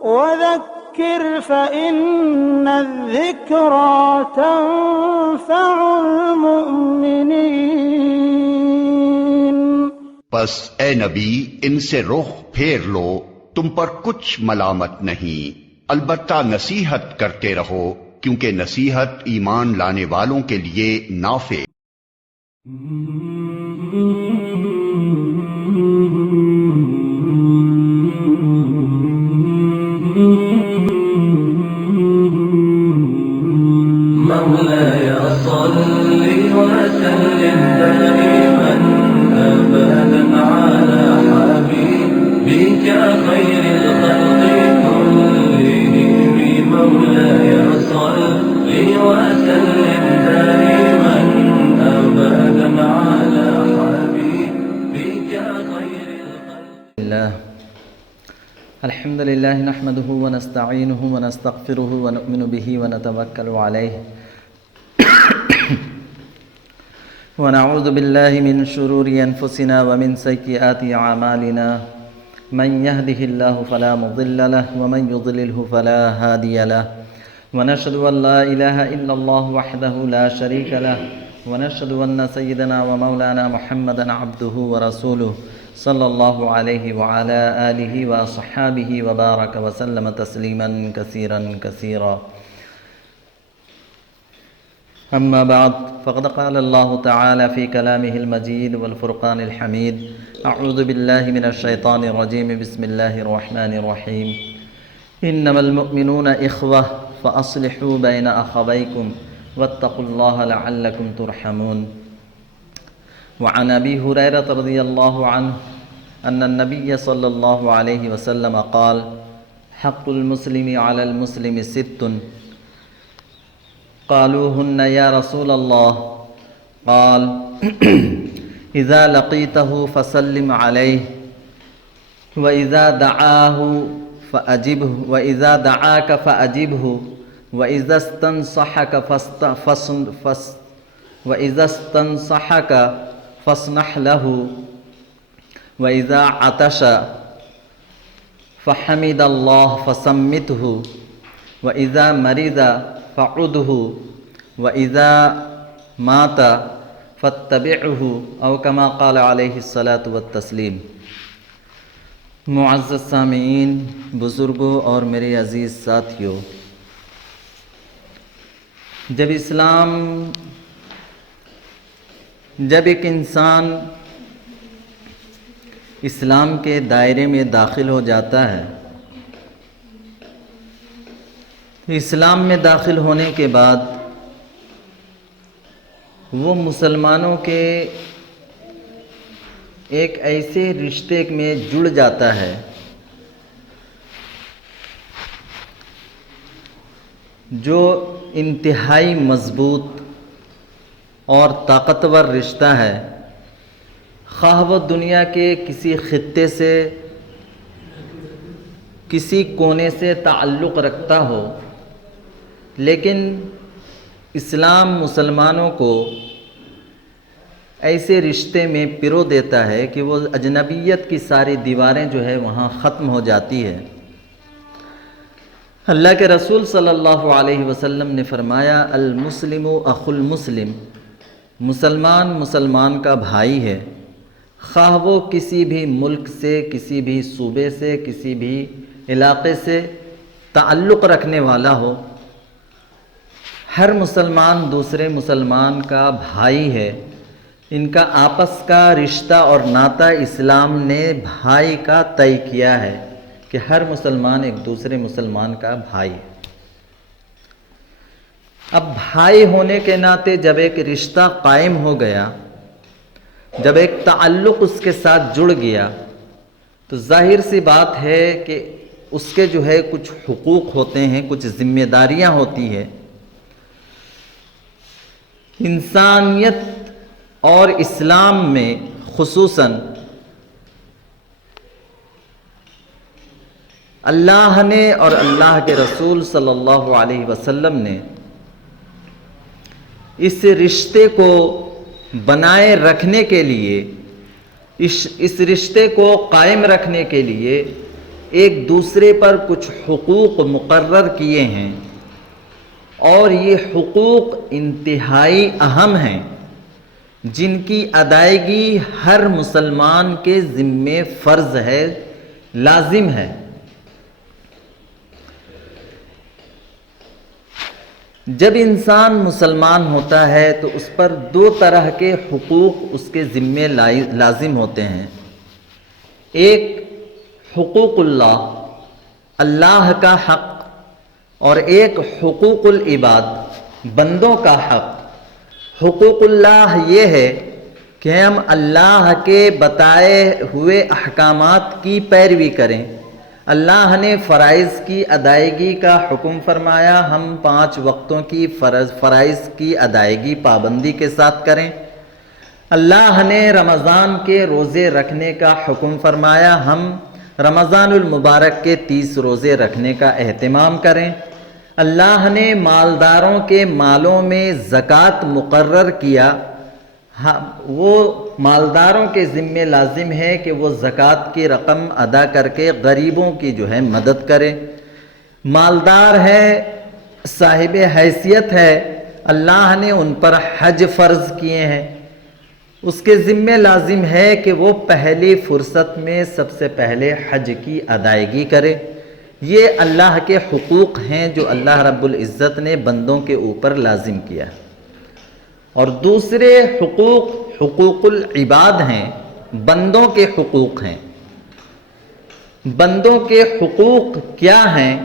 وذكر فإن الذكرى تنفع المؤمنين۔ پس اے نبی ان سے رخ پھیر لو، تم پر کچھ ملامت نہیں، البتہ نصیحت کرتے رہو، کیونکہ نصیحت ایمان لانے والوں کے لیے نافع۔ مولاي صل وسلم دائما أبدا على حبيبك خير الخلق كلهم، مولاي صل وسلم دائما أبدا على حبيبك خير الخلق۔ الحمد لله نحمده ونستعينه ونستغفره ونؤمن به ونتوكل عليه ونعوذ بالله من شرور أنفسنا ومن سيئات أعمالنا، من يهده الله فلا مضل له ومن يضلله فلا هادي له، ونشهد أن لا إله إلا الله وحده لا شريك له، ونشهد أن سيدنا ومولانا محمدا عبده ورسوله صلى الله عليه وعلى آله وأصحابه وبارك وسلم تسليما كثيرا كثيرا، أما بعد، فقد قال الله تعالى في كلامه المجيد والفرقان الحميد: أعوذ بالله من الشيطان الرجيم، بسم الله الرحمن الرحيم، إنما المؤمنون إخوة فأصلحوا بين أخويكم واتقوا الله لعلكم ترحمون۔ وعن أبي هريرة رضي الله عنه أن النبي صلى الله عليه وسلم قال: حق المسلم على المسلم ست، قالوا هن يا رسول الله؟ قال: إذا لقيته فسلم عليه، وإذا دعاه فأجبه، وإذا دعاك فأجبه، وإذا استنصحك فاصنح له، وإذا عطش فحمد الله فسمته، وإذا مرض فعده، وإذا مات فاتبعه، أو كما قال عليه الصلاة والتسلیم۔ معزز سامعین، بزرگوں اور میرے عزیز ساتھیوں، جب ایک انسان اسلام کے دائرے میں داخل ہو جاتا ہے، اسلام میں داخل ہونے کے بعد وہ مسلمانوں کے ایک ایسے رشتے میں جڑ جاتا ہے جو انتہائی مضبوط اور طاقتور رشتہ ہے، خواہ وہ دنیا کے کسی خطے سے، کسی کونے سے تعلق رکھتا ہو، لیکن اسلام مسلمانوں کو ایسے رشتے میں پرو دیتا ہے کہ وہ اجنبیت کی ساری دیواریں جو ہے وہاں ختم ہو جاتی ہے۔ اللہ کے رسول صلی اللہ علیہ وسلم نے فرمایا: المسلم اخو المسلم، مسلمان مسلمان کا بھائی ہے، خواہ وہ کسی بھی ملک سے، کسی بھی صوبے سے، کسی بھی علاقے سے تعلق رکھنے والا ہو، ہر مسلمان دوسرے مسلمان کا بھائی ہے۔ ان کا آپس کا رشتہ اور ناطہ اسلام نے بھائی کا طے کیا ہے کہ ہر مسلمان ایک دوسرے مسلمان کا بھائی ہے۔ اب بھائی ہونے کے ناطے جب ایک رشتہ قائم ہو گیا، جب ایک تعلق اس کے ساتھ جڑ گیا، تو ظاہر سی بات ہے کہ اس کے جو ہے کچھ حقوق ہوتے ہیں، کچھ ذمہ داریاں ہوتی ہیں۔ انسانیت اور اسلام میں خصوصاً اللہ نے اور اللہ کے رسول صلی اللہ علیہ وسلم نے اس رشتے کو بنائے رکھنے کے لیے، اس رشتے کو قائم رکھنے کے لیے ایک دوسرے پر کچھ حقوق مقرر کیے ہیں اور یہ حقوق انتہائی اہم ہیں جن کی ادائیگی ہر مسلمان کے ذمے فرض ہے، لازم ہے۔ جب انسان مسلمان ہوتا ہے تو اس پر دو طرح کے حقوق اس کے ذمے لازم ہوتے ہیں۔ ایک حقوق اللہ، اللہ کا حق، اور ایک حقوق العباد، بندوں کا حق۔ حقوق اللہ یہ ہے کہ ہم اللہ کے بتائے ہوئے احکامات کی پیروی کریں۔ اللہ نے فرائض کی ادائیگی کا حکم فرمایا، ہم 5 وقتوں کی فرائض کی ادائیگی پابندی کے ساتھ کریں۔ اللہ نے رمضان کے روزے رکھنے کا حکم فرمایا، ہم رمضان المبارک کے 30 روزے رکھنے کا اہتمام کریں۔ اللہ نے مالداروں کے مالوں میں زکوٰۃ مقرر کیا، وہ مالداروں کے ذمے لازم ہے کہ وہ زکوٰۃ کی رقم ادا کر کے غریبوں کی مدد کرے۔ مالدار ہے، صاحب حیثیت ہے، اللہ نے ان پر حج فرض کیے ہیں، اس کے ذمے لازم ہے کہ وہ پہلی فرصت میں سب سے پہلے حج کی ادائیگی کرے۔ یہ اللہ کے حقوق ہیں جو اللہ رب العزت نے بندوں کے اوپر لازم کیا۔ اور دوسرے حقوق حقوق العباد ہیں، بندوں کے حقوق ہیں۔ بندوں کے حقوق کیا ہیں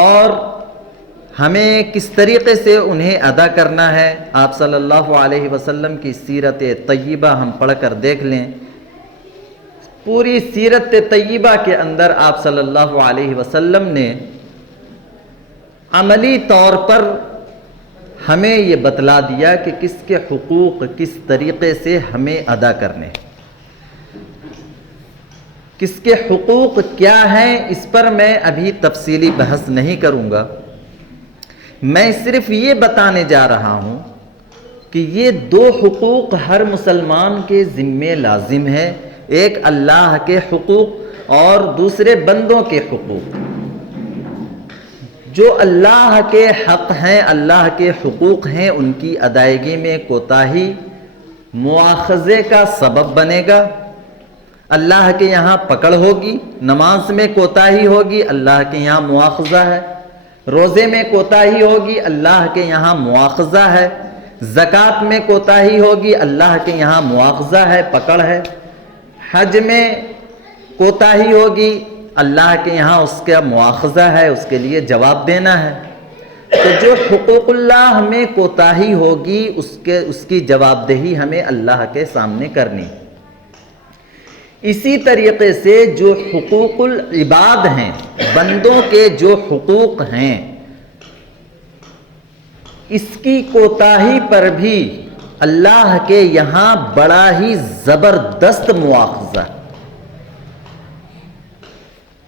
اور ہمیں کس طریقے سے انہیں ادا کرنا ہے؟ آپ صلی اللہ علیہ وسلم کی سیرت طیبہ ہم پڑھ کر دیکھ لیں۔ پوری سیرت طیبہ کے اندر آپ صلی اللہ علیہ وسلم نے عملی طور پر ہمیں یہ بتلا دیا کہ کس کے حقوق کس طریقے سے ہمیں ادا کرنے، کس کے حقوق کیا ہیں، اس پر میں ابھی تفصیلی بحث نہیں کروں گا۔ میں صرف یہ بتانے جا رہا ہوں کہ یہ 2 حقوق ہر مسلمان کے ذمے لازم ہے، ایک اللہ کے حقوق اور دوسرے بندوں کے حقوق۔ جو اللہ کے حق ہیں، اللہ کے حقوق ہیں، ان کی ادائیگی میں کوتاہی مواخذے کا سبب بنے گا۔ اللہ کے یہاں پکڑ ہوگی، نماز میں کوتاہی ہوگی، اللہ کے یہاں مواخذہ ہے۔ روزے میں کوتاہی ہوگی، اللہ کے یہاں مواخذہ ہے۔ زکوٰۃ میں کوتاہی ہوگی، اللہ کے یہاں مواخذہ ہے، پکڑ ہے۔ حج میں کوتاہی ہوگی، اللہ کے یہاں اس کا مواخذہ ہے، اس کے لیے جواب دینا ہے۔ تو جو حقوق اللہ میں کوتاہی ہوگی اس کی جواب دہی ہمیں اللہ کے سامنے کرنی۔ اسی طریقے سے جو حقوق العباد ہیں، بندوں کے جو حقوق ہیں، اس کی کوتاہی پر بھی اللہ کے یہاں بڑا ہی زبردست مواخذہ۔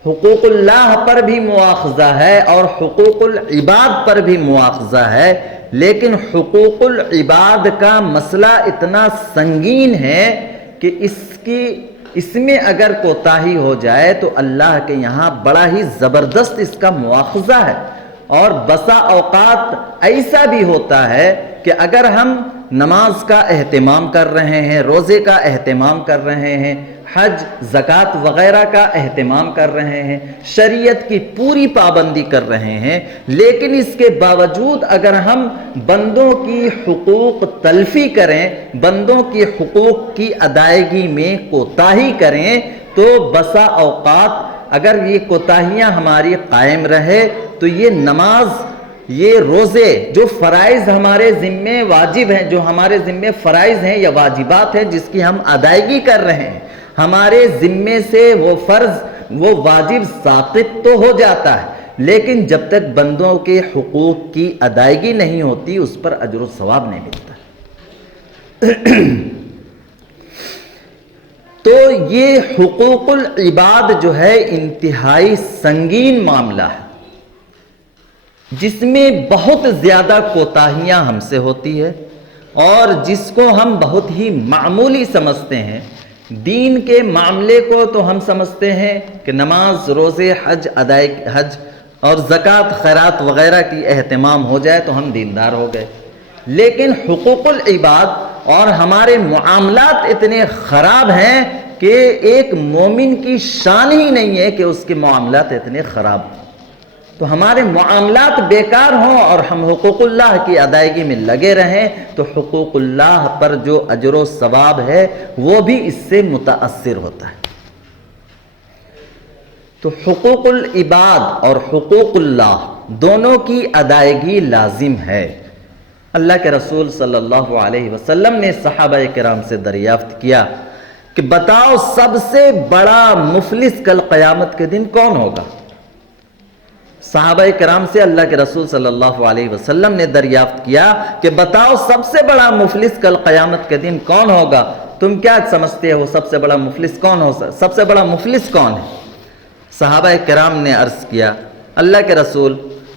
حقوق اللہ پر بھی مواخذہ ہے اور حقوق العباد پر بھی مواخذہ ہے، لیکن حقوق العباد کا مسئلہ اتنا سنگین ہے کہ اس میں اگر کوتاہی ہو جائے تو اللہ کے یہاں بڑا ہی زبردست اس کا مواخذہ ہے۔ اور بسا اوقات ایسا بھی ہوتا ہے کہ اگر ہم نماز کا اہتمام کر رہے ہیں، روزے کا اہتمام کر رہے ہیں، حج، زکوٰۃ وغیرہ کا اہتمام کر رہے ہیں، شریعت کی پوری پابندی کر رہے ہیں، لیکن اس کے باوجود اگر ہم بندوں کی حقوق تلفی کریں، بندوں کی حقوق کی ادائیگی میں کوتاہی کریں، تو بسا اوقات اگر یہ کوتاہیاں ہماری قائم رہے تو یہ نماز، یہ روزے جو فرائض ہمارے ذمے واجب ہیں، جو ہمارے ذمے فرائض ہیں یا واجبات ہیں جس کی ہم ادائیگی کر رہے ہیں، ہمارے ذمے سے وہ فرض، وہ واجب ساقط تو ہو جاتا ہے، لیکن جب تک بندوں کے حقوق کی ادائیگی نہیں ہوتی اس پر اجر و ثواب نہیں ملتا۔ تو یہ حقوق العباد جو ہے انتہائی سنگین معاملہ ہے، جس میں بہت زیادہ کوتاہیاں ہم سے ہوتی ہے اور جس کو ہم بہت ہی معمولی سمجھتے ہیں دین کے معاملے کو تو ہم سمجھتے ہیں کہ نماز، روزے، حج اور زکوٰۃ، خیرات وغیرہ کی اہتمام ہو جائے تو ہم دیندار ہو گئے، لیکن حقوق العباد اور ہمارے معاملات اتنے خراب ہیں کہ ایک مومن کی شان ہی نہیں ہے کہ اس کے معاملات اتنے خراب ہوں۔ تو ہمارے معاملات بیکار ہوں اور ہم حقوق اللہ کی ادائیگی میں لگے رہیں تو حقوق اللہ پر جو اجر و ثواب ہے وہ بھی اس سے متاثر ہوتا ہے۔ تو حقوق العباد اور حقوق اللہ دونوں کی ادائیگی لازم ہے۔ اللہ کے رسول صلی اللہ علیہ وسلم نے صحابہ کرام سے دریافت کیا کہ بتاؤ سب سے بڑا مفلس کل قیامت کے دن کون ہوگا؟ صحابہ کرام سے اللہ کے رسول صلی اللہ علیہ وسلم نے دریافت کیا کہ بتاؤ سب سے بڑا مفلس کل قیامت کے دن کون ہوگا؟ تم کیا سمجھتے ہو سب سے بڑا مفلس کون ہو؟ سب سے بڑا مفلس کون ہے؟ صحابہ کرام نے عرض کیا اللہ کے رسول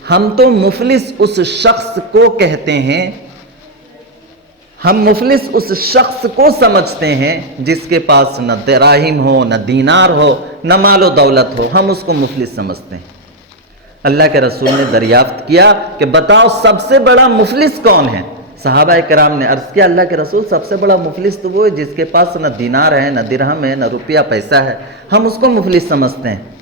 ہم تو مفلس اس شخص کو کہتے ہیں، ہم مفلس اس شخص کو سمجھتے ہیں جس کے پاس نہ دراہم ہو، نہ دینار ہو، نہ مال و دولت ہو، ہم اس کو مفلس سمجھتے ہیں۔ اللہ کے رسول نے دریافت کیا کہ بتاؤ سب سے بڑا مفلس کون ہے؟ صحابہ کرام نے عرض کیا اللہ کے رسول سب سے بڑا مفلس تو وہ ہے جس کے پاس نہ دینار ہے، نہ درہم ہے، نہ روپیہ پیسہ ہے، ہم اس کو مفلس سمجھتے ہیں۔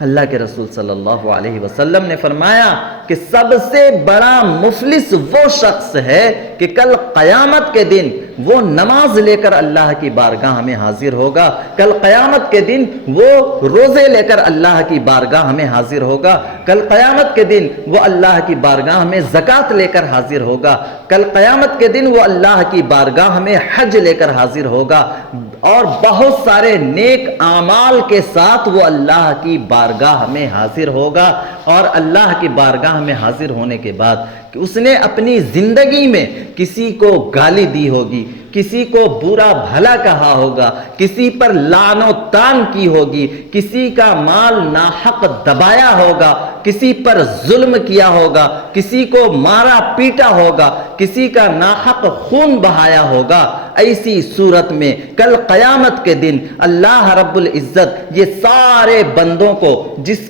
اللہ کے رسول صلی اللہ علیہ وسلم نے فرمایا کہ سب سے بڑا مفلس وہ شخص ہے کہ کل قیامت کے دن وہ نماز لے کر اللہ کی بارگاہ میں حاضر ہوگا، کل قیامت کے دن وہ روزے لے کر اللہ کی بارگاہ میں حاضر ہوگا، کل قیامت کے دن وہ اللہ کی بارگاہ میں زکوٰۃ لے کر حاضر ہوگا، کل قیامت کے دن وہ اللہ کی بارگاہ میں حج لے کر حاضر ہوگا، اور بہت سارے نیک اعمال کے ساتھ وہ اللہ کی بارگاہ میں حاضر ہوگا۔ اور اللہ کی بارگاہ میں حاضر ہونے کے بعد کہ اس نے اپنی زندگی میں کسی کو گالی دی ہوگی، کسی کو برا بھلا کہا ہوگا، کسی پر لعن و طعن کی ہوگی، کسی کا مال ناحق دبایا ہوگا، کسی پر ظلم کیا ہوگا، کسی کو مارا پیٹا ہوگا، کسی کا ناحق خون بہایا ہوگا، ایسی صورت میں کل قیامت کے دن اللہ رب العزت یہ سارے بندوں کو جس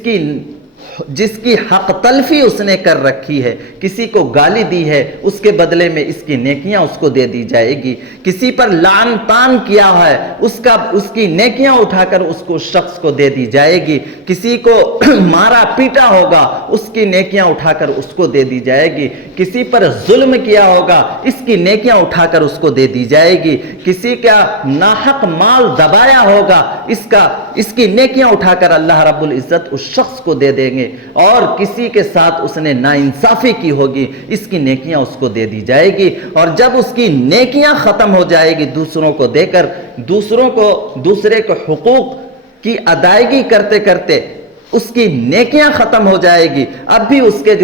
کی حق تلفی اس نے کر رکھی ہے، کسی کو گالی دی ہے اس کے بدلے میں اس کی نیکیاں اس کو دے دی جائے گی، کسی پر لعن طعن کیا ہے اس کی نیکیاں اٹھا کر اس کو شخص کو دے دی جائے گی، کسی کو مارا پیٹا ہوگا اس کی نیکیاں اٹھا کر اس کو دے دی جائے گی، کسی پر ظلم کیا ہوگا اس کی نیکیاں اٹھا کر اس کو دے دی جائے گی، کسی کا ناحق مال دبایا ہوگا اس کی نیکیاں اٹھا کر اللہ رب العزت اس شخص کو دے دیں گے، اور کسی کے ساتھ اس نے ناانصافی کی ہوگی اس کی نیکیاں اس کو دے دی جائے گی۔ اور جب اس کی نیکیاں ختم ہو جائے گی دوسروں کو دے کر، دوسرے کو حقوق کی ادائیگی کرتے کرتے اس کی نیکیاں ختم ہو جائے گی، اب بھی اس کے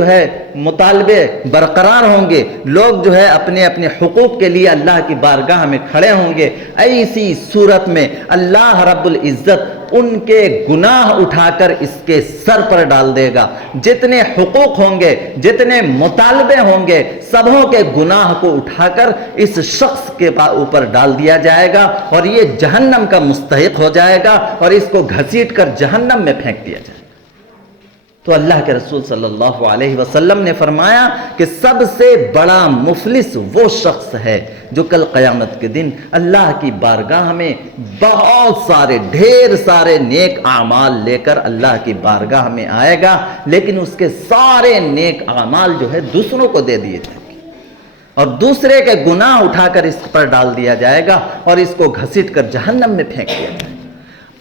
مطالبے برقرار ہوں گے، لوگ اپنے اپنے حقوق کے لیے اللہ کی بارگاہ میں کھڑے ہوں گے، ایسی صورت میں اللہ رب العزت ان کے گناہ اٹھا کر اس کے سر پر ڈال دے گا، جتنے حقوق ہوں گے، جتنے مطالبے ہوں گے، سبوں کے گناہ کو اٹھا کر اس شخص کے اوپر ڈال دیا جائے گا اور یہ جہنم کا مستحق ہو جائے گا اور اس کو گھسیٹ کر جہنم میں پھینک دیا جائے گا۔ تو اللہ کے رسول صلی اللہ علیہ وسلم نے فرمایا کہ سب سے بڑا مفلس وہ شخص ہے جو کل قیامت کے دن اللہ کی بارگاہ میں بہت ڈھیر سارے نیک اعمال لے کر اللہ کی بارگاہ میں آئے گا، لیکن اس کے سارے نیک اعمال دوسروں کو دے دیے جائیں گے اور دوسرے کے گناہ اٹھا کر اس پر ڈال دیا جائے گا اور اس کو گھسیٹ کر جہنم میں پھینک دیا جائے گا۔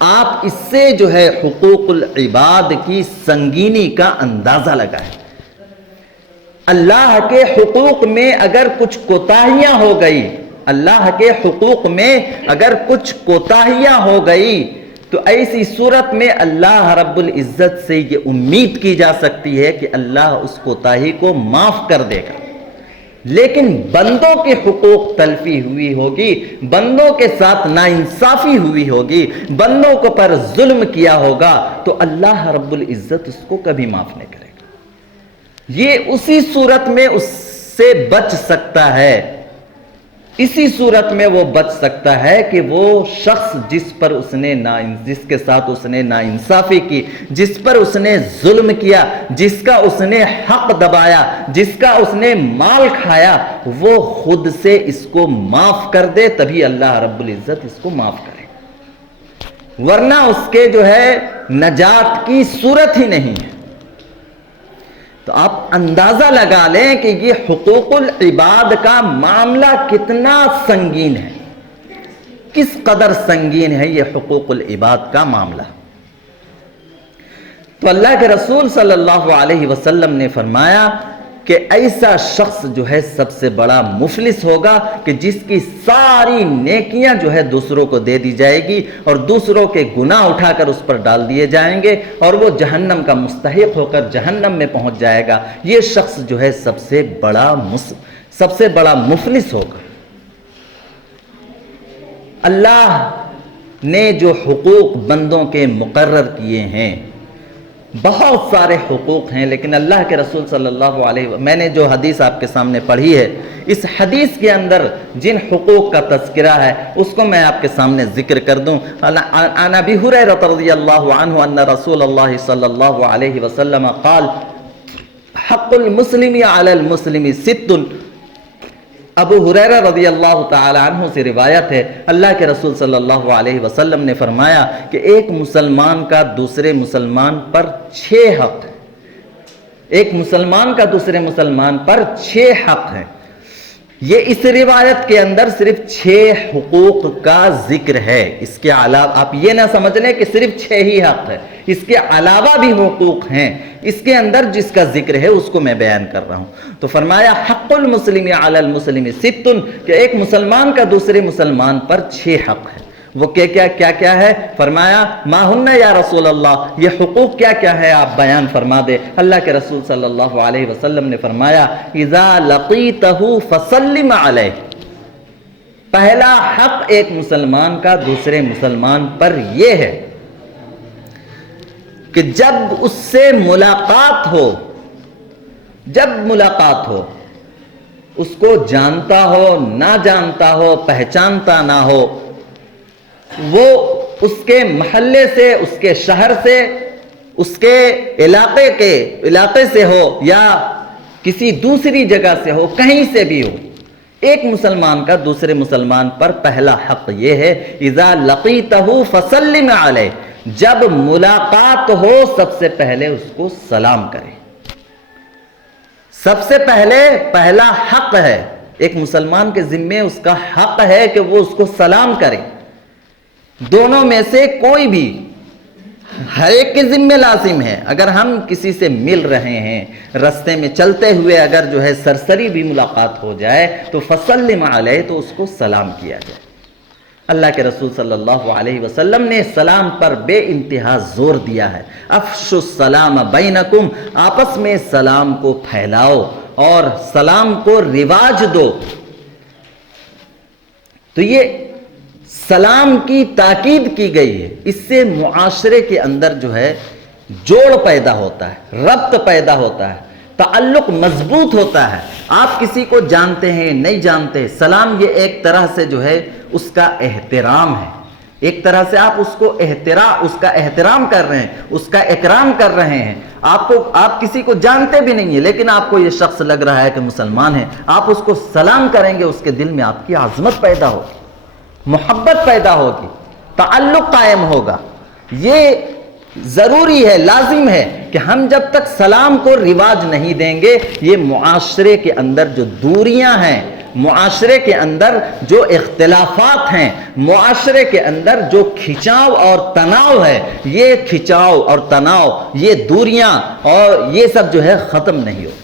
آپ اس سے حقوق العباد کی سنگینی کا اندازہ لگائیں۔ اللہ کے حقوق میں اگر کچھ کوتاہیاں ہو گئی، اللہ کے حقوق میں اگر کچھ کوتاہیاں ہو گئی تو ایسی صورت میں اللہ رب العزت سے یہ امید کی جا سکتی ہے کہ اللہ اس کوتاہی کو معاف کر دے گا۔ لیکن بندوں کے حقوق تلفی ہوئی ہوگی، بندوں کے ساتھ ناانصافی ہوئی ہوگی، بندوں کو پر ظلم کیا ہوگا تو اللہ رب العزت اس کو کبھی معاف نہیں کرے گا۔ یہ اسی صورت میں اس سے بچ سکتا ہے اسی صورت میں وہ بچ سکتا ہے کہ وہ شخص جس کے ساتھ اس نے ناانصافی کی، جس پر اس نے ظلم کیا، جس کا اس نے حق دبایا، جس کا اس نے مال کھایا، وہ خود سے اس کو معاف کر دے، تبھی اللہ رب العزت اس کو معاف کرے، ورنہ اس کے جو ہے نجات کی صورت ہی نہیں ہے۔ تو آپ اندازہ لگا لیں کہ یہ حقوق العباد کا معاملہ کتنا سنگین ہے، کس قدر سنگین ہے یہ حقوق العباد کا معاملہ۔ تو اللہ کے رسول صلی اللہ علیہ وسلم نے فرمایا کہ ایسا شخص جو ہے سب سے بڑا مفلس ہوگا کہ جس کی ساری نیکیاں جو ہے دوسروں کو دے دی جائے گی اور دوسروں کے گناہ اٹھا کر اس پر ڈال دیے جائیں گے اور وہ جہنم کا مستحق ہو کر جہنم میں پہنچ جائے گا۔ یہ شخص جو ہے سب سے بڑا مفلس ہوگا۔ اللہ نے جو حقوق بندوں کے مقرر کیے ہیں، بہت سارے حقوق ہیں، لیکن اللہ کے رسول صلی اللہ علیہ وسلم، میں نے جو حدیث آپ کے سامنے پڑھی ہے، اس حدیث کے اندر جن حقوق کا تذکرہ ہے اس کو میں آپ کے سامنے ذکر کر دوں۔ عن ابی ہریرہ رضی اللہ عنہ ان رسول اللہ صلی اللہ علیہ وسلم قال حق المسلم علی المسلم ست۔ ابو ہریرہ رضی اللہ تعالی عنہ سے روایت ہے، اللہ کے رسول صلی اللہ علیہ وسلم نے فرمایا کہ ایک مسلمان کا دوسرے مسلمان پر 6 حق ہے، ایک مسلمان کا دوسرے مسلمان پر 6 حق ہیں۔ یہ اس روایت کے اندر صرف 6 حقوق کا ذکر ہے، اس کے علاوہ آپ یہ نہ سمجھ لیں کہ صرف 6 ہی حق ہے، اس کے علاوہ بھی حقوق ہیں، اس کے اندر جس کا ذکر ہے اس کو میں بیان کر رہا ہوں۔ تو فرمایا حق المسلم علی المسلم ست، کہ ایک مسلمان کا دوسرے مسلمان پر 6 حق ہے۔ وہ کیا ہے؟ فرمایا ما ہن یا رسول اللہ، یہ حقوق کیا ہے آپ بیان فرما دے۔ اللہ کے رسول صلی اللہ علیہ وسلم نے فرمایا اذا لقیتہ فسلم علیہ، پہلا حق ایک مسلمان کا دوسرے مسلمان پر یہ ہے کہ جب اس سے ملاقات ہو، اس کو جانتا ہو نہ جانتا ہو، پہچانتا نہ ہو، وہ اس کے محلے سے، اس کے شہر سے، اس کے علاقے سے ہو یا کسی دوسری جگہ سے ہو، کہیں سے بھی ہو، ایک مسلمان کا دوسرے مسلمان پر پہلا حق یہ ہے اذا لقیتہ فسلم علیہ، جب ملاقات ہو سب سے پہلے اس کو سلام کرے۔ سب سے پہلا حق ہے ایک مسلمان کے ذمے، اس کا حق ہے کہ وہ اس کو سلام کرے۔ دونوں میں سے کوئی بھی، ہر ایک کے ذمے لازم ہے، اگر ہم کسی سے مل رہے ہیں، رستے میں چلتے ہوئے اگر جو ہے سرسری بھی ملاقات ہو جائے تو فسلم علیہ، تو اس کو سلام کیا جائے۔ اللہ کے رسول صلی اللہ علیہ وسلم نے سلام پر بے انتہا زور دیا ہے۔ افشوا السلام بینکم، آپس میں سلام کو پھیلاؤ اور سلام کو رواج دو۔ تو یہ سلام کی تاکید کی گئی ہے، اس سے معاشرے کے اندر جو ہے جوڑ پیدا ہوتا ہے، ربط پیدا ہوتا ہے، تعلق مضبوط ہوتا ہے۔ آپ کسی کو جانتے ہیں نہیں جانتے، سلام یہ ایک طرح سے جو ہے اس کا احترام ہے، ایک طرح سے آپ اس کا احترام کر رہے ہیں، اس کا اکرام کر رہے ہیں۔ آپ کسی کو جانتے بھی نہیں ہیں لیکن آپ کو یہ شخص لگ رہا ہے کہ مسلمان ہے، آپ اس کو سلام کریں گے، اس کے دل میں آپ کی عظمت پیدا ہوگی، محبت پیدا ہوگی، تعلق قائم ہوگا۔ یہ ضروری ہے، لازم ہے کہ ہم جب تک سلام کو رواج نہیں دیں گے، یہ معاشرے کے اندر جو دوریاں ہیں، معاشرے کے اندر جو اختلافات ہیں، معاشرے کے اندر جو کھچاؤ اور تناؤ ہے، یہ کھچاؤ اور تناؤ، یہ دوریاں اور یہ سب جو ہے ختم نہیں ہوگی۔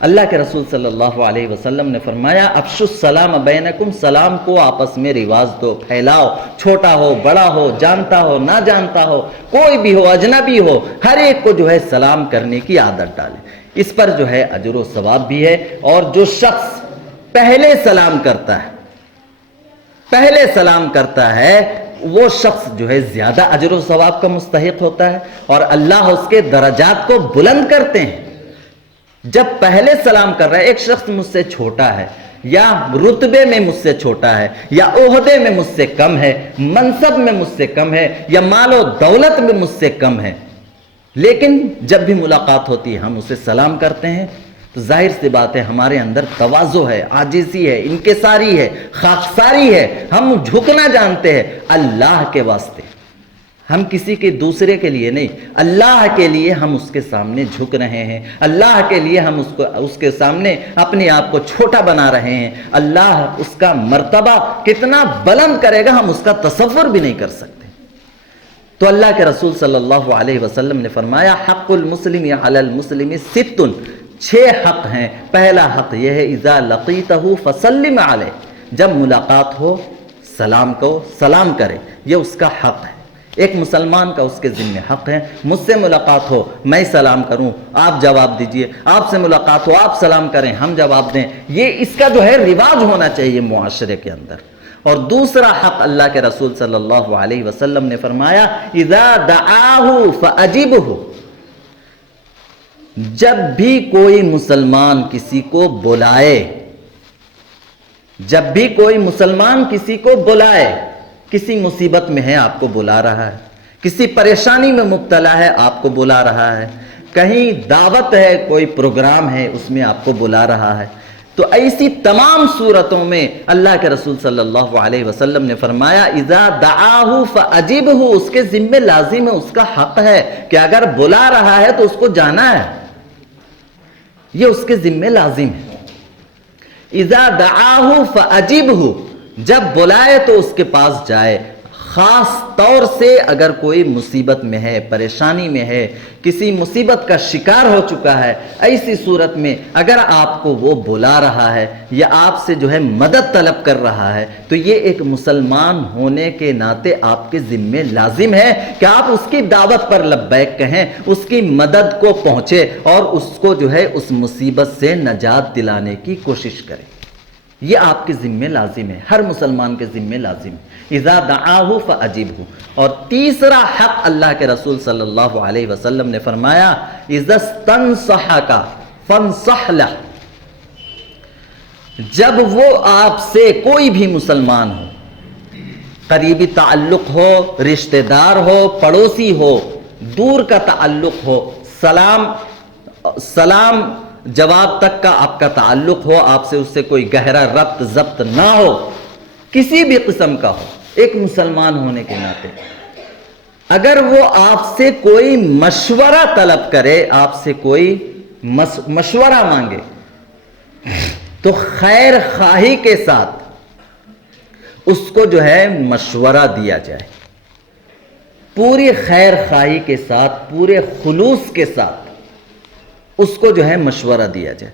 اللہ کے رسول صلی اللہ علیہ وسلم نے فرمایا افشوا السلام بینکم، سلام کو آپس میں رواج دو، پھیلاؤ، چھوٹا ہو بڑا ہو، جانتا ہو نہ جانتا ہو، کوئی بھی ہو اجنبی ہو، ہر ایک کو جو ہے سلام کرنے کی عادت ڈالیں۔ اس پر جو ہے اجر و ثواب بھی ہے، اور جو شخص پہلے سلام کرتا ہے وہ شخص جو ہے زیادہ اجر و ثواب کا مستحق ہوتا ہے، اور اللہ اس کے درجات کو بلند کرتے ہیں۔ جب پہلے سلام کر رہا ہے، ایک شخص مجھ سے چھوٹا ہے یا رتبے میں مجھ سے چھوٹا ہے، یا عہدے میں مجھ سے کم ہے، منصب میں مجھ سے کم ہے، یا مال و دولت میں مجھ سے کم ہے، لیکن جب بھی ملاقات ہوتی ہے ہم اسے سلام کرتے ہیں، تو ظاہر سی بات ہے ہمارے اندر تواضع ہے، عاجزی ہے، انکساری ہے، خاکساری ہے، ہم جھکنا جانتے ہیں اللہ کے واسطے، ہم کسی کے دوسرے کے لیے نہیں، اللہ کے لیے ہم اس کے سامنے جھک رہے ہیں، اللہ کے لیے ہم اس کے سامنے اپنے آپ کو چھوٹا بنا رہے ہیں۔ اللہ اس کا مرتبہ کتنا بلند کرے گا ہم اس کا تصور بھی نہیں کر سکتے۔ تو اللہ کے رسول صلی اللہ علیہ وسلم نے فرمایا حق المسلم علی المسلم ست، 6 حق ہیں۔ پہلا حق یہ ہے اذا لقیتہ فسلم علیہ، جب ملاقات ہو سلام کو سلام کرے، یہ اس کا حق ہے۔ ایک مسلمان کا اس کے ذمہ حق ہے، مجھ سے ملاقات ہو میں سلام کروں آپ جواب دیجئے، آپ سے ملاقات ہو آپ سلام کریں ہم جواب دیں، یہ اس کا جو ہے رواج ہونا چاہیے معاشرے کے اندر۔ اور دوسرا حق اللہ کے رسول صلی اللہ علیہ وسلم نے فرمایا اذا دعاہ فاجبہ، جب بھی کوئی مسلمان کسی کو بلائے، جب بھی کوئی مسلمان کسی کو بلائے، کسی مصیبت میں ہے آپ کو بلا رہا ہے، کسی پریشانی میں مبتلا ہے آپ کو بلا رہا ہے، کہیں دعوت ہے کوئی پروگرام ہے اس میں آپ کو بلا رہا ہے، تو ایسی تمام صورتوں میں اللہ کے رسول صلی اللہ علیہ وسلم نے فرمایا اذا دعاہ فاجبہ، اس کے ذمہ لازم ہے، اس کا حق ہے کہ اگر بلا رہا ہے تو اس کو جانا ہے، یہ اس کے ذمہ لازم ہے۔ اذا دعاہ فاجبہ، جب بلائے تو اس کے پاس جائے، خاص طور سے اگر کوئی مصیبت میں ہے، پریشانی میں ہے، کسی مصیبت کا شکار ہو چکا ہے، ایسی صورت میں اگر آپ کو وہ بلا رہا ہے یا آپ سے جو ہے مدد طلب کر رہا ہے، تو یہ ایک مسلمان ہونے کے ناطے آپ کے ذمہ لازم ہے کہ آپ اس کی دعوت پر لبیک کہیں، اس کی مدد کو پہنچے اور اس کو جو ہے اس مصیبت سے نجات دلانے کی کوشش کریں۔ یہ آپ کے ذمہ لازم ہے، ہر مسلمان کے ذمہ لازم ہے اذا دعاہ فاجبہ۔ اور تیسرا حق اللہ کے رسول صلی اللہ علیہ وسلم نے فرمایا اذا استنصحک فانصح لہ، جب وہ آپ سے کوئی بھی مسلمان ہو، قریبی تعلق ہو، رشتہ دار ہو، پڑوسی ہو، دور کا تعلق ہو، سلام جواب تک کا آپ کا تعلق ہو، آپ سے اس سے کوئی گہرا ربط ضبط نہ ہو، کسی بھی قسم کا ہو، ایک مسلمان ہونے کے ناطے اگر وہ آپ سے کوئی مشورہ طلب کرے، آپ سے کوئی مشورہ مانگے، تو خیر خواہی کے ساتھ اس کو جو ہے مشورہ دیا جائے، پوری خیر خواہی کے ساتھ، پورے خلوص کے ساتھ اس کو جو ہے مشورہ دیا جائے۔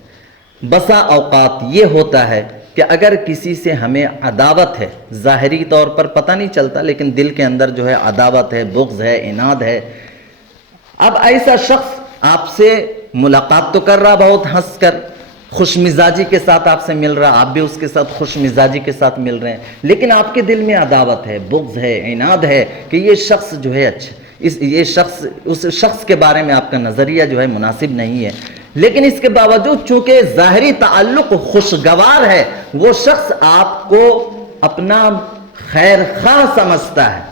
بسا اوقات یہ ہوتا ہے کہ اگر کسی سے ہمیں عداوت ہے، ظاہری طور پر پتہ نہیں چلتا لیکن دل کے اندر جو ہے عداوت ہے، بغض ہے، عناد ہے، اب ایسا شخص آپ سے ملاقات تو کر رہا بہت ہنس کر، خوش مزاجی کے ساتھ آپ سے مل رہا، آپ بھی اس کے ساتھ خوش مزاجی کے ساتھ مل رہے ہیں، لیکن آپ کے دل میں عداوت ہے، بغض ہے، عناد ہے کہ یہ شخص جو ہے اس شخص کے بارے میں آپ کا نظریہ جو ہے مناسب نہیں ہے، لیکن اس کے باوجود چونکہ ظاہری تعلق خوشگوار ہے، وہ شخص آپ کو اپنا خیر خواہ سمجھتا ہے،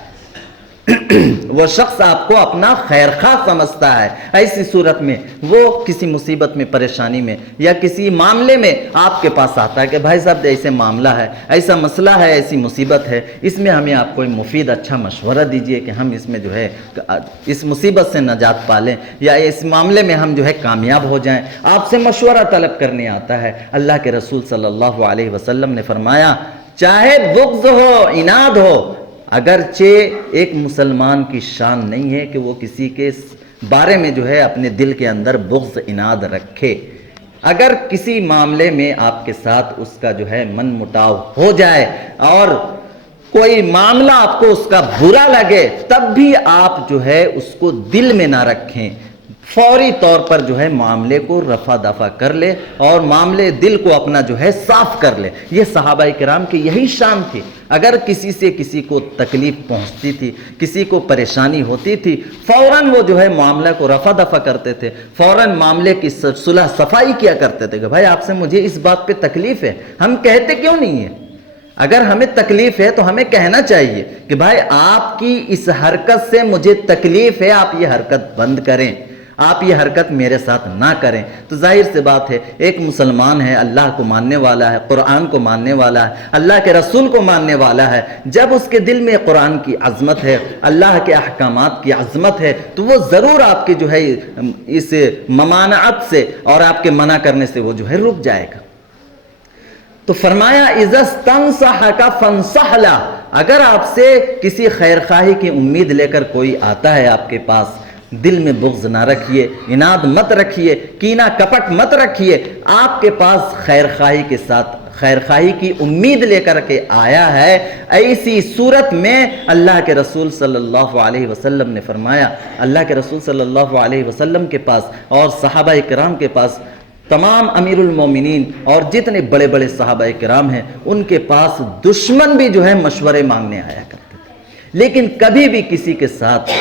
وہ شخص آپ کو اپنا خیر خواہ سمجھتا ہے، ایسی صورت میں وہ کسی مصیبت میں، پریشانی میں یا کسی معاملے میں آپ کے پاس آتا ہے کہ بھائی صاحب ایسے معاملہ ہے، ایسا مسئلہ ہے، ایسی مصیبت ہے، اس میں ہمیں آپ کوئی مفید اچھا مشورہ دیجئے کہ ہم اس میں جو ہے اس مصیبت سے نجات پالیں یا اس معاملے میں ہم جو ہے کامیاب ہو جائیں، آپ سے مشورہ طلب کرنے آتا ہے۔ اللہ کے رسول صلی اللہ علیہ وسلم نے فرمایا چاہے بغض ہو، عناد ہو، اگرچہ ایک مسلمان کی شان نہیں ہے کہ وہ کسی کے بارے میں جو ہے اپنے دل کے اندر بغض عناد رکھے، اگر کسی معاملے میں آپ کے ساتھ اس کا جو ہے من مٹاو ہو جائے اور کوئی معاملہ آپ کو اس کا برا لگے، تب بھی آپ جو ہے اس کو دل میں نہ رکھیں، فوری طور پر جو ہے معاملے کو رفع دفع کر لے اور معاملے دل کو اپنا جو ہے صاف کر لے۔ یہ صحابہ کرام کی یہی شان تھی۔ اگر کسی سے کسی کو تکلیف پہنچتی تھی، کسی کو پریشانی ہوتی تھی، فوراً وہ جو ہے معاملہ کو رفع دفع کرتے تھے، فوراً معاملے کی صلح صفائی کیا کرتے تھے کہ بھائی آپ سے مجھے اس بات پہ تکلیف ہے، ہم کہتے کیوں نہیں ہیں؟ اگر ہمیں تکلیف ہے تو ہمیں کہنا چاہیے کہ بھائی آپ کی اس حرکت سے مجھے تکلیف ہے، آپ یہ حرکت بند کریں، آپ یہ حرکت میرے ساتھ نہ کریں۔ تو ظاہر سی بات ہے، ایک مسلمان ہے، اللہ کو ماننے والا ہے، قرآن کو ماننے والا ہے، اللہ کے رسول کو ماننے والا ہے، جب اس کے دل میں قرآن کی عظمت ہے، اللہ کے احکامات کی عظمت ہے، تو وہ ضرور آپ کی جو ہے اس ممانعت سے اور آپ کے منع کرنے سے وہ جو ہے رک جائے گا۔ تو فرمایا اذا استنصحک فانصح له، اگر آپ سے کسی خیرخواہی کی امید لے کر کوئی آتا ہے آپ کے پاس، دل میں بغض نہ رکھیے، اناد مت رکھیے، کینہ کپٹ مت رکھیے، آپ کے پاس خیرخواہی کے ساتھ خیرخواہی کی امید لے کر کے آیا ہے، ایسی صورت میں اللہ کے رسول صلی اللہ علیہ وسلم نے فرمایا، اللہ کے رسول صلی اللہ علیہ وسلم کے پاس اور صحابہ کرام کے پاس، تمام امیر المومنین اور جتنے بڑے بڑے صحابہ کرام ہیں ان کے پاس دشمن بھی جو ہے مشورے مانگنے آیا کرتے تھے، لیکن کبھی بھی کسی کے ساتھ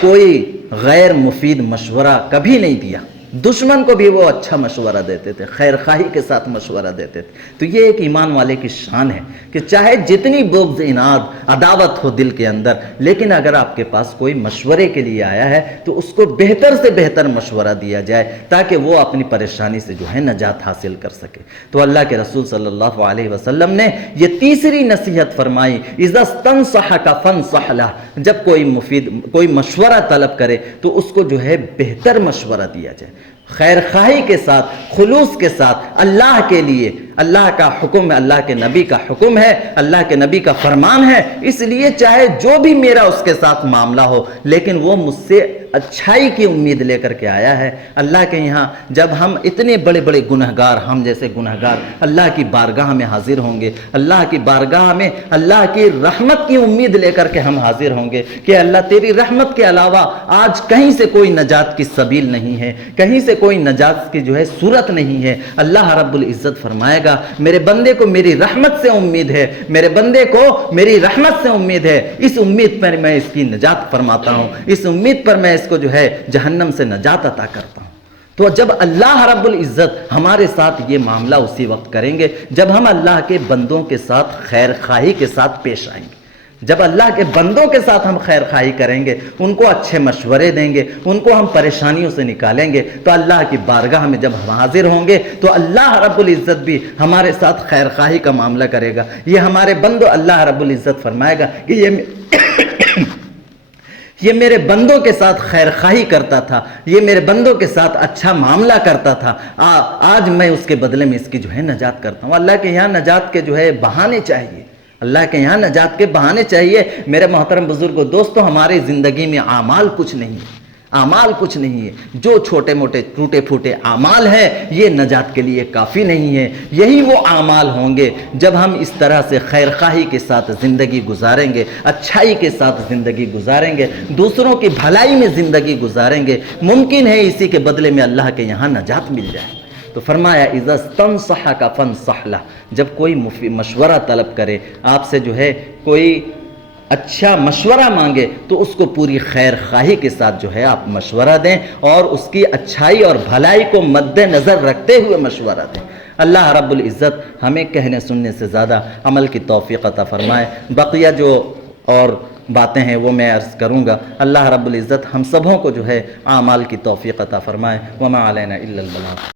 کوئی غیر مفید مشورہ کبھی نہیں دیا، دشمن کو بھی وہ اچھا مشورہ دیتے تھے، خیر خواہی کے ساتھ مشورہ دیتے تھے۔ تو یہ ایک ایمان والے کی شان ہے کہ چاہے جتنی بغض، اناد، عداوت ہو دل کے اندر، لیکن اگر آپ کے پاس کوئی مشورے کے لیے آیا ہے تو اس کو بہتر سے بہتر مشورہ دیا جائے تاکہ وہ اپنی پریشانی سے جو ہے نجات حاصل کر سکے۔ تو اللہ کے رسول صلی اللہ علیہ وسلم نے یہ تیسری نصیحت فرمائی، اذا استنصحک فانصح له، جب کوئی مشورہ طلب کرے تو اس کو جو ہے بہتر مشورہ دیا جائے، خیر خواہی کے ساتھ، خلوص کے ساتھ، اللہ کے لیے۔ اللہ کا حکم ہے، اللہ کے نبی کا حکم ہے، اللہ کے نبی کا فرمان ہے، اس لیے چاہے جو بھی میرا اس کے ساتھ معاملہ ہو لیکن وہ مجھ سے اچھائی کی امید لے کر کے آیا ہے۔ اللہ کے یہاں جب ہم اتنے بڑے بڑے گنہگار، ہم جیسے گنہگار اللہ کی بارگاہ میں حاضر ہوں گے، اللہ کی بارگاہ میں اللہ کی رحمت کی امید لے کر کے ہم حاضر ہوں گے کہ اللہ تیری رحمت کے علاوہ آج کہیں سے کوئی نجات کی سبیل نہیں ہے، کہیں سے کوئی نجات کی جو ہے صورت نہیں ہے۔ اللہ رب العزت فرمائے گا میرے بندے کو میری رحمت سے امید ہے، میرے بندے کو میری رحمت سے امید ہے، اس امید پر میں اس کی نجات فرماتا ہوں، اس امید پر میں اس کو جو ہے جہنم سے نجات عطا کرتا ہوں۔ تو جب اللہ رب العزت ہمارے ساتھ یہ معاملہ اسی وقت کریں گے جب ہم اللہ کے بندوں کے ساتھ خیر خواہی کے ساتھ پیش آئیں گے، جب اللہ کے بندوں کے ساتھ ہم خیر خواہی کریں گے، ان کو اچھے مشورے دیں گے، ان کو ہم پریشانیوں سے نکالیں گے، تو اللہ کی بارگاہ میں جب ہم حاضر ہوں گے تو اللہ رب العزت بھی ہمارے ساتھ خیر خواہی کا معاملہ کرے گا۔ یہ ہمارے بندوں، اللہ رب العزت فرمائے گا کہ یہ میرے بندوں کے ساتھ خیر خواہی کرتا تھا، یہ میرے بندوں کے ساتھ اچھا معاملہ کرتا تھا، آج میں اس کے بدلے میں اس کی جو ہے نجات کرتا ہوں۔ اللہ کے یہاں نجات کے جو ہے بہانے چاہیے، اللہ کے یہاں نجات کے بہانے چاہیے۔ میرے محترم بزرگوں، دوستو، ہماری زندگی میں اعمال کچھ نہیں ہے، اعمال کچھ نہیں ہے، جو چھوٹے موٹے ٹوٹے پھوٹے اعمال ہیں یہ نجات کے لیے کافی نہیں ہے۔ یہی وہ اعمال ہوں گے جب ہم اس طرح سے خیر خواہی کے ساتھ زندگی گزاریں گے، اچھائی کے ساتھ زندگی گزاریں گے، دوسروں کی بھلائی میں زندگی گزاریں گے، ممکن ہے اسی کے بدلے میں اللہ کے یہاں نجات مل جائے۔ تو فرمایا اذا استنصحک فانصح له، جب کوئی مشورہ طلب کرے آپ سے، جو ہے کوئی اچھا مشورہ مانگے تو اس کو پوری خیر خواہی کے ساتھ جو ہے آپ مشورہ دیں اور اس کی اچھائی اور بھلائی کو مد نظر رکھتے ہوئے مشورہ دیں۔ اللہ رب العزت ہمیں کہنے سننے سے زیادہ عمل کی توفیق عطا فرمائے۔ بقیہ جو اور باتیں ہیں وہ میں عرض کروں گا۔ اللہ رب العزت ہم سبوں کو جو ہے اعمال کی توفیق عطا فرمائے۔ وما علینا الا البلاغ۔